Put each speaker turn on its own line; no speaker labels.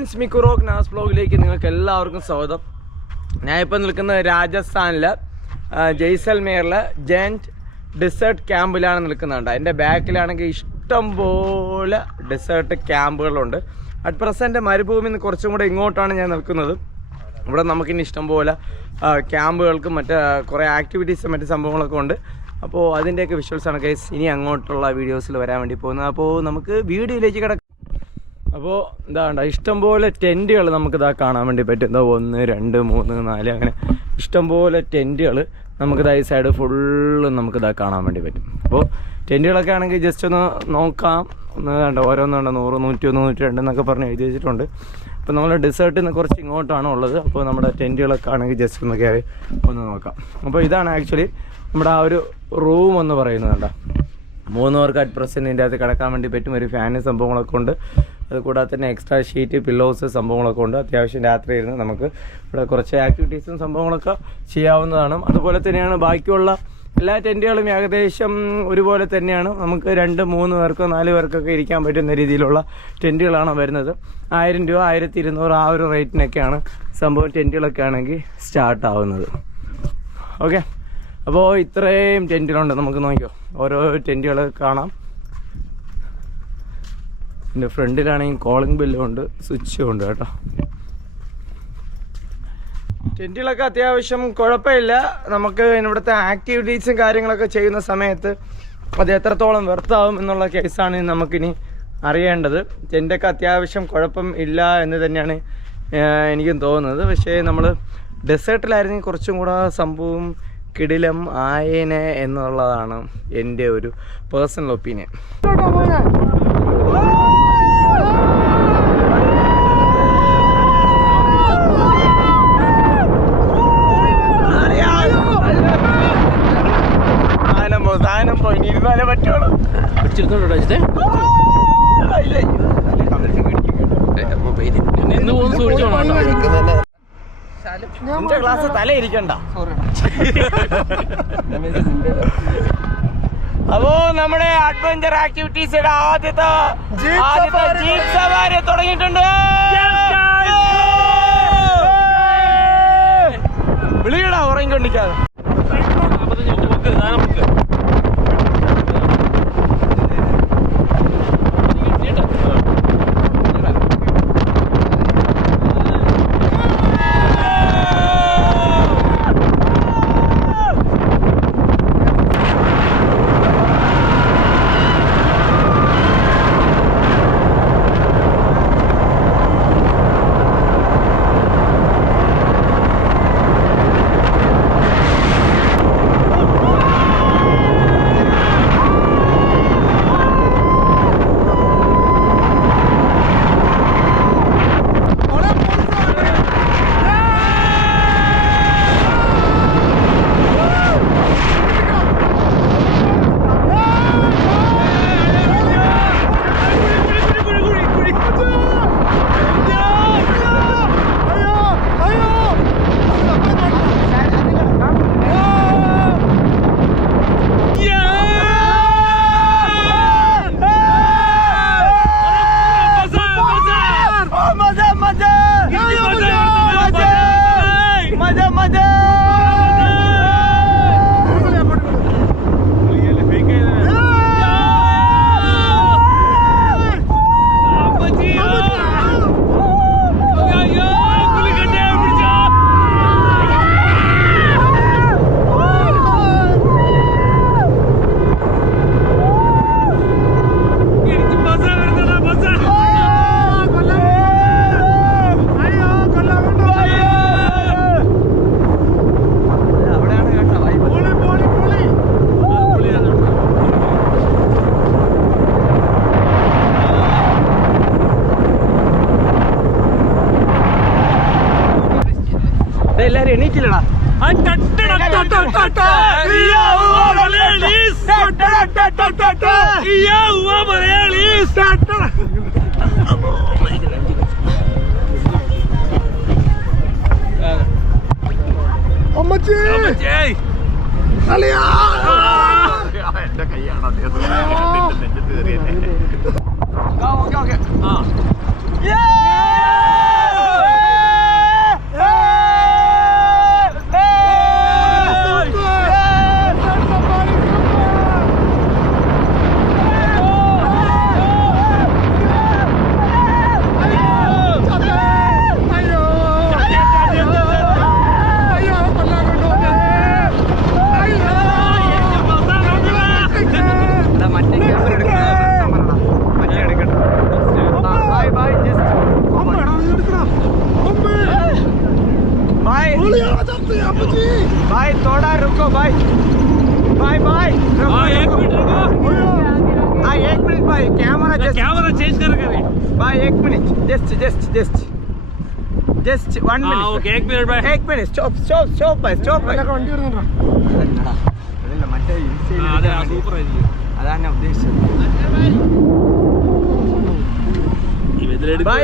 Friends മിക്കുറോക്ക് നാസ് ബ്ലോഗിലേക്ക് നിങ്ങൾക്ക് എല്ലാവർക്കും സ്വാഗതം. ഞാനിപ്പോൾ നിൽക്കുന്നത് രാജസ്ഥാനിലെ ജയ്സൽമേറിലെ ജെന്റ് ഡെസേർട്ട് ക്യാമ്പിലാണ് നിൽക്കുന്നുണ്ട് എന്റെ ബാക്കിലാണെങ്കിൽ ഇഷ്ടംപോലെ ഡെസേർട്ട് ക്യാമ്പുകളുണ്ട് അറ്റ് പ്രസന്റ് മരുഭൂമിയിൽ നിന്ന് കുറച്ചും കൂടെ ഇങ്ങോട്ടാണ് ഞാൻ നിൽക്കുന്നത്. ഇവിടെ നമുക്കിനി ഇഷ്ടംപോലെ ക്യാമ്പുകൾക്കും മറ്റ് കുറേ ആക്ടിവിറ്റീസും മറ്റ് സംഭവങ്ങളൊക്കെ ഉണ്ട്. അപ്പോൾ അതിന്റെയൊക്കെ വിഷ്വൽസാണ് ഗൈസ് ഇനി അങ്ങോട്ടുള്ള വീഡിയോസിൽ വരാൻ വേണ്ടി പോകുന്നത്. അപ്പോൾ നമുക്ക് വീഡിയോയിലേക്ക് കിടക്കാം. അപ്പോൾ എന്താ ഇഷ്ടംപോലെ ടെന്റുകൾ നമുക്കിതാ കാണാൻ വേണ്ടി പറ്റും. എന്താ ഒന്ന് രണ്ട് മൂന്ന് നാല് അങ്ങനെ ഇഷ്ടംപോലെ ടെന്റുകൾ നമുക്കിതാ ഈ സൈഡ് ഫുള്ള് നമുക്കിതാ കാണാൻ വേണ്ടി പറ്റും. അപ്പോൾ ടെന്റുകളൊക്കെ ആണെങ്കിൽ ജസ്റ്റ് ഒന്ന് നോക്കാം. ഒന്ന് വേണ്ട ഓരോന്നുണ്ട് നൂറ് നൂറ്റി ഒന്ന് നൂറ്റി രണ്ട് എന്നൊക്കെ പറഞ്ഞ് എഴുതി വെച്ചിട്ടുണ്ട്. അപ്പോൾ നമ്മൾ ഡെസേർട്ടിൽ നിന്ന് കുറച്ച് ഇങ്ങോട്ടാണ് ഉള്ളത്. അപ്പോൾ നമ്മുടെ ടെന്റുകളൊക്കെ ആണെങ്കിൽ ജസ്റ്റ് ഒന്ന് കയറി ഒന്ന് നോക്കാം. അപ്പോൾ ഇതാണ് ആക്ച്വലി നമ്മുടെ ആ ഒരു റൂം എന്ന് പറയുന്നത് കേട്ടോ മൂന്ന് പേർക്ക് അറ്റ് പ്രസന്റ് ഇതിന്റെ അകത്ത് കിടക്കാൻ വേണ്ടി പറ്റും. ഒരു ഫാന് സംഭവങ്ങളൊക്കെ ഉണ്ട്. അത് കൂടാതെ തന്നെ എക്സ്ട്രാ ഷീറ്റ് പില്ലോസ് സംഭവങ്ങളൊക്കെ ഉണ്ട്. അത്യാവശ്യം രാത്രി ഇരുന്ന് നമുക്ക് ഇവിടെ കുറച്ച് ആക്ടിവിറ്റീസും സംഭവങ്ങളൊക്കെ ചെയ്യാവുന്നതാണ്. അതുപോലെ തന്നെയാണ് ബാക്കിയുള്ള എല്ലാ ടെന്റുകളും ഏകദേശം ഒരുപോലെ തന്നെയാണ്. നമുക്ക് രണ്ട് മൂന്ന് പേർക്കോ നാല് പേർക്കൊക്കെ ഇരിക്കാൻ പറ്റുന്ന രീതിയിലുള്ള ടെന്റുകളാണ് വരുന്നത്. ആയിരം രൂപ ആയിരത്തി ഇരുന്നൂറ് ആ ഒരു റേറ്റിനൊക്കെയാണ് സംഭവം ടെന്റുകളൊക്കെ ആണെങ്കിൽ സ്റ്റാർട്ട് ആവുന്നത്. ഓക്കെ അപ്പോൾ ഇത്രയും ടെന്റുകളുണ്ട് നമുക്ക് നോക്കിയോ? ഓരോ ടെന്റുകൾ കാണാം. എന്റെ ഫ്രണ്ടിലാണെങ്കിൽ കോളിംഗ് ബെല്ലും ഉണ്ട് സ്വിച്ചും ഉണ്ട് കേട്ടോ. ടെന്റുകളൊക്കെ അത്യാവശ്യം കുഴപ്പമില്ല. നമുക്ക് ഇവിടുത്തെ ആക്ടിവിറ്റീസും കാര്യങ്ങളൊക്കെ ചെയ്യുന്ന സമയത്ത് അത് എത്രത്തോളം വെർത്താവും എന്നുള്ള കേസാണ് നമുക്കിനി അറിയേണ്ടത്. ടെന്റൊക്കെ അത്യാവശ്യം കുഴപ്പം ഇല്ല എന്ന് തന്നെയാണ് എനിക്കും തോന്നുന്നത്. പക്ഷേ നമ്മൾ ഡെസേർട്ടിലായിരുന്നെങ്കിൽ കുറച്ചും കൂടെ സംഭവം കിടിലം ആയേനെ എന്നുള്ളതാണ് എന്റെ ഒരു പേഴ്സണൽ ഒപ്പീനിയൻ
പിടിച്ചിരുന്നോട്ടോ അജിത്തെ പോകുന്ന
നിന്റെ ക്ലാസ് തല ഇരിക്കണ്ട. അപ്പോ നമ്മുടെ അഡ്വഞ്ചർ ആക്ടിവിറ്റീസിന്റെ ആദ്യത്തെ ആദ്യത്തെ ജീപ്പ് സവാരി തുടങ്ങിയിട്ടുണ്ട്. വിളിയടാ ഉറങ്ങിക്കൊണ്ടിരിക്കാതെ. എല്ലാരും എണീറ്റില്ലടാ. എന്റെ കൈയാണ് നെഞ്ചത്ത് കയറിയല്ലേ ഓക്കെ ഓക്കെ. थोड़ा रुको भाई भाई भाई रुको,
हाँ, एक
रुको।
मिनट रुको
हाँ एक मिनट भाई कैमरा जस्ट
कैमरा चेंज कर करे
भाई एक minute just just just just one
हाँ
मिनट
ओके एक मिनट बाय
एक minute stop stop stop bye stop bye
വണ്ടി വരുന്നുണ്ടോ
അതല്ല മറ്റേ ഇൻസ്റ്റയിൽ
അതെ സൂപ്പർ ആയിരിക്കും
അതാണ് ഞാൻ ഉദ്ദേശിച്ചത്
ഇതിലെടുക്കും
ബൈ